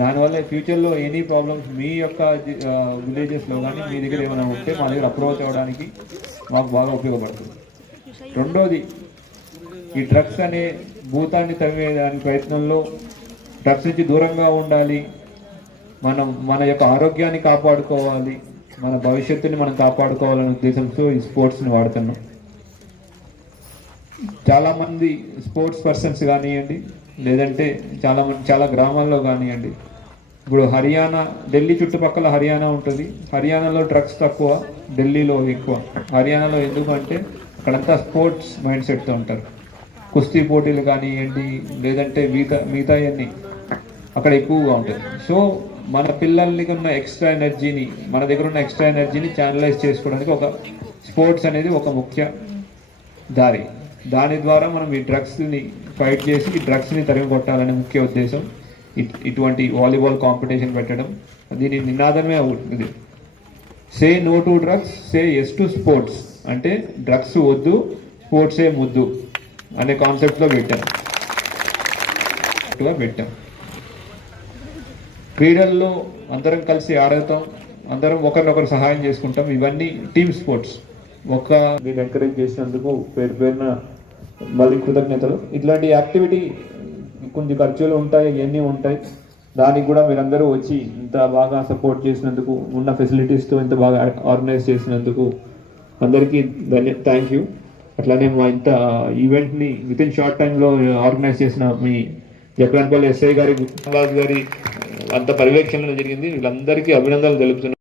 దానివల్ల ఫ్యూచర్లో any problems మీ యొక్క విలేజెస్లో కానీ మీ దగ్గర ఏమైనా ఉంటే మా దగ్గర అప్రోచ్ అవ్వడానికి మాకు బాగా ఉపయోగపడుతుంది. రెండోది, ఈ డ్రగ్స్ అనే భూతాన్ని తవ్వేదాని ప్రయత్నంలో డ్రగ్స్ నుంచి దూరంగా ఉండాలి, మన యొక్క ఆరోగ్యాన్ని కాపాడుకోవాలి, మన భవిష్యత్తుని మనం కాపాడుకోవాలనే ఉద్దేశంతో ఈ స్పోర్ట్స్ని వాడుతున్నాం. చాలామంది స్పోర్ట్స్ పర్సన్స్ కానివ్వండి, లేదంటే చాలా గ్రామాల్లో కానివ్వండి, ఇప్పుడు హర్యానా, ఢిల్లీ చుట్టుపక్కల హర్యానా ఉంటుంది. హర్యానాలో డ్రగ్స్ తక్కువ, ఢిల్లీలో ఎక్కువ. హర్యానాలో ఎందుకంటే అక్కడంతా స్పోర్ట్స్ మైండ్ సెట్తో ఉంటారు. కుస్తీ పోటీలు కానివ్వండి, లేదంటే మిగతా అన్నీ అక్కడ ఎక్కువగా ఉంటుంది. సో మన పిల్లలకి ఉన్న ఎక్స్ట్రా ఎనర్జీని, మన దగ్గర ఉన్న ఎక్స్ట్రా ఎనర్జీని ఛానలైజ్ చేసుకోవడానికి ఒక స్పోర్ట్స్ అనేది ఒక ముఖ్య దారి. దాని ద్వారా మనం ఈ డ్రగ్స్ని ఫైట్ చేసి ఈ డ్రగ్స్ని తరిమికొట్టాలనే ముఖ్య ఉద్దేశం ఇటువంటి వాలీబాల్ కాంపిటీషన్ పెట్టడం. దీని నినాదమే ఇది, say no to drugs, say yes to sports. అంటే డ్రగ్స్ వద్దు, స్పోర్ట్సే ముద్దు అనే కాన్సెప్ట్లో పెట్టాం. క్రీడల్లో అందరం కలిసి ఆడతాం, అందరం ఒకరినొకరు సహాయం చేసుకుంటాం. ఇవన్నీ టీమ్ స్పోర్ట్స్. మీరు ఎంకరేజ్ చేసినందుకు పేరున మళ్ళీ కృతజ్ఞతలు. ఇట్లాంటి యాక్టివిటీ కొంచెం ఖర్చులు ఉంటాయి, ఇవన్నీ ఉంటాయి. దానికి కూడా మీరందరూ వచ్చి ఇంత బాగా సపోర్ట్ చేసినందుకు, ఉన్న ఫెసిలిటీస్తో ఇంత బాగా ఆర్గనైజ్ చేసినందుకు అందరికీ థ్యాంక్ యూ. అట్లానే మా ఇంత ఈవెంట్ని విత్ ఇన్ షార్ట్ టైంలో ఆర్గనైజ్ చేసిన మీ జక్రాన్పల్లి ఎస్ఐ గారి అంత పర్యవేక్షణలో జరిగింది. వీళ్ళందరికీ అభినందనలు తెలుపుతున్నాను.